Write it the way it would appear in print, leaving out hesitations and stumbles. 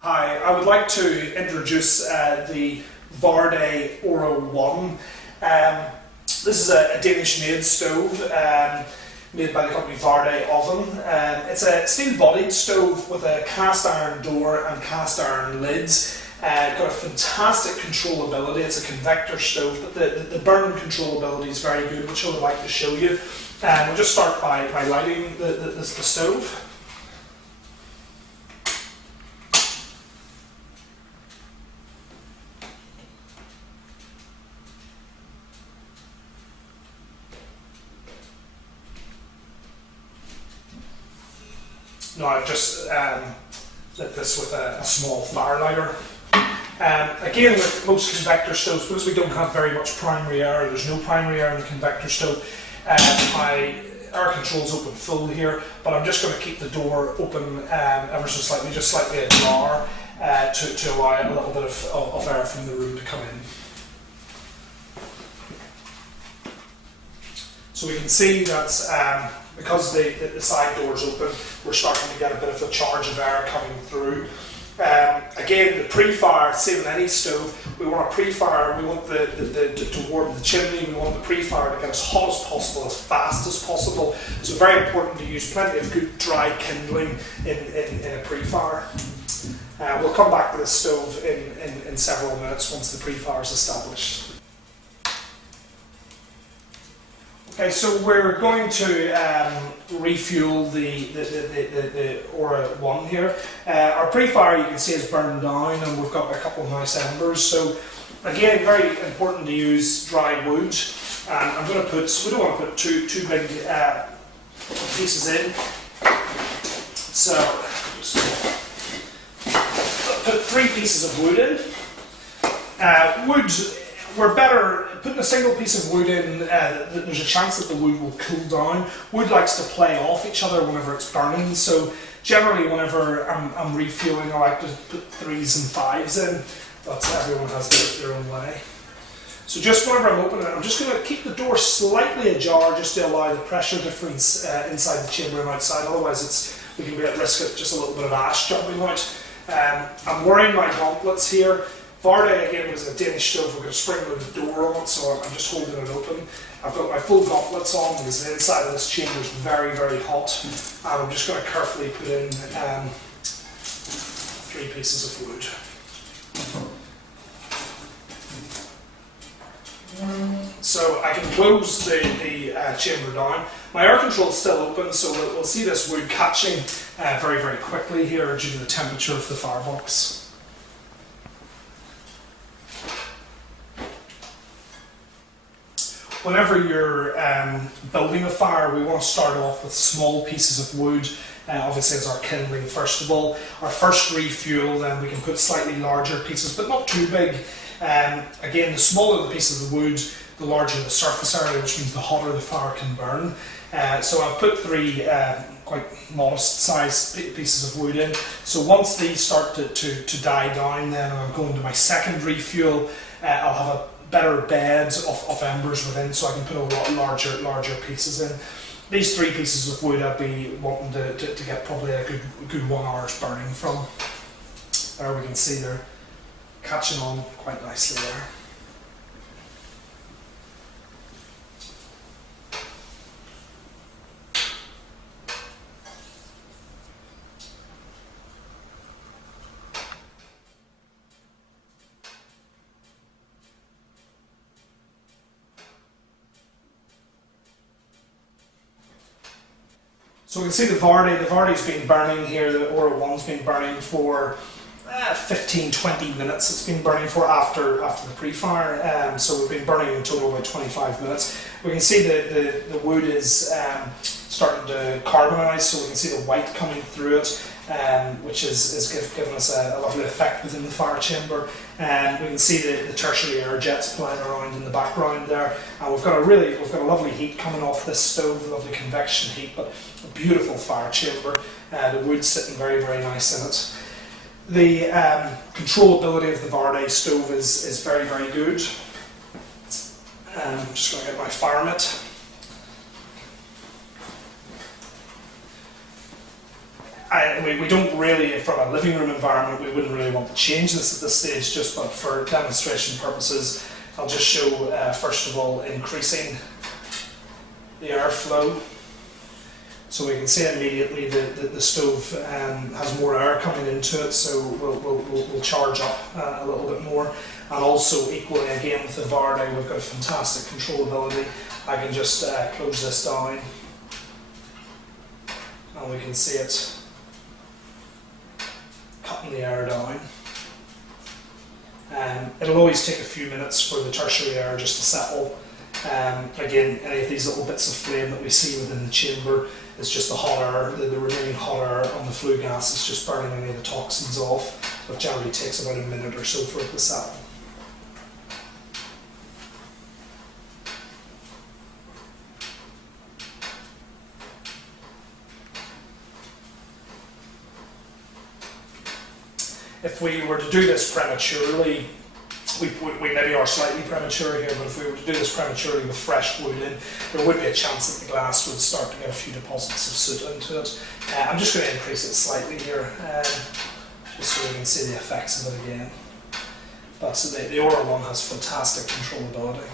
Hi, I would like to introduce the Varde Aura 1. This is a Danish-made stove made by the company Varde Oven. It's a steel-bodied stove with a cast iron door and cast iron lids. Got a fantastic controllability. It's a convector stove, but the burn controllability is very good, which I would like to show you. We'll just start by lighting the stove. Now I've just lit this with a small fire lighter. Again, with most convector stoves, because we don't have very much primary air, there's no primary air in the convector stove, my air control's open full here, but I'm just going to keep the door open ever so slightly, just slightly ajar, to allow a little bit of air from the room to come in. So we can see that because the side door is open, we're starting to get a bit of a charge of air coming through. Again, the pre-fire, same in any stove, we want a pre-fire, we want to warm the chimney, we want the pre-fire to get as hot as possible, as fast as possible. So very important to use plenty of good dry kindling in a pre-fire. We'll come back to this stove in several minutes once the pre-fire is established. Okay, so we're going to refuel the Aura 1 here. Our pre-fire, you can see, is burned down, and we've got a couple of nice embers. So again, very important to use dry wood. And I'm going to put, we don't want to put two big pieces in. So just put 3 pieces of wood in. Wood, we're better putting a single piece of wood in, there's a chance that the wood will cool down. Wood likes to play off each other whenever it's burning, so generally whenever I'm refueling, I like to put 3s and 5s in, but everyone has their own way. So just whenever I'm opening it, I'm just going to keep the door slightly ajar just to allow the pressure difference inside the chamber and outside, otherwise we can be at risk of just a little bit of ash jumping out. I'm wearing my gauntlets here. Varde, again, was a Danish stove. We're going to spring-load the door on it, so I'm just holding it open. I've got my full gauntlets on because the inside of this chamber is very, very hot. And I'm just going to carefully put in 3 pieces of wood. So I can close the chamber down. My air control is still open, so we'll see this wood catching very, very quickly here due to the temperature of the firebox. Whenever you're building a fire, we want to start off with small pieces of wood, obviously as our kindling first of all. Our first refuel, then we can put slightly larger pieces, but not too big. Again, the smaller the piece of the wood, the larger the surface area, which means the hotter the fire can burn. So I've put 3 quite modest sized pieces of wood in. So once these start to die down, then I'm going to my second refuel. I'll have a better beds of embers within, so I can put a lot larger pieces in. These 3 pieces of wood I'd be wanting to get probably a good 1 hour's burning from. There we can see they're catching on quite nicely there. So we can see the Varde's been burning here, the Aura 1's been burning for 15-20 minutes. It's been burning for after the pre-fire, so we've been burning in total about 25 minutes. We can see the wood is starting to carbonise, so we can see the white coming through it, which is giving us a lovely effect within the fire chamber. And we can see the tertiary air jets flying around in the background there. And we've got a lovely heat coming off this stove, a lovely convection heat, but a beautiful fire chamber. The wood's sitting very, very nice in it. The controllability of the Varde stove is very, very good. I'm just going to get my fire mitt. we don't really, from a living room environment, we wouldn't really want to change this at this stage, just but for demonstration purposes, I'll just show, first of all, increasing the airflow. So we can see immediately the stove has more air coming into it, so we'll charge up a little bit more. And also, equally again with the Varde, we've got fantastic controllability. I can just close this down, and we can see it cutting the air down. It'll always take a few minutes for the tertiary air just to settle. Again, any of these little bits of flame that we see within the chamber is just the hot air, the remaining hot air on the flue gas is just burning any of the toxins off. It generally takes about a minute or so for it to settle. If we were to do this prematurely, we maybe are slightly premature here, but if we were to do this prematurely with fresh wood in, there would be a chance that the glass would start to get a few deposits of soot into it. I'm just going to increase it slightly here, just so we can see the effects of it again. But so the Aura one has fantastic controllability.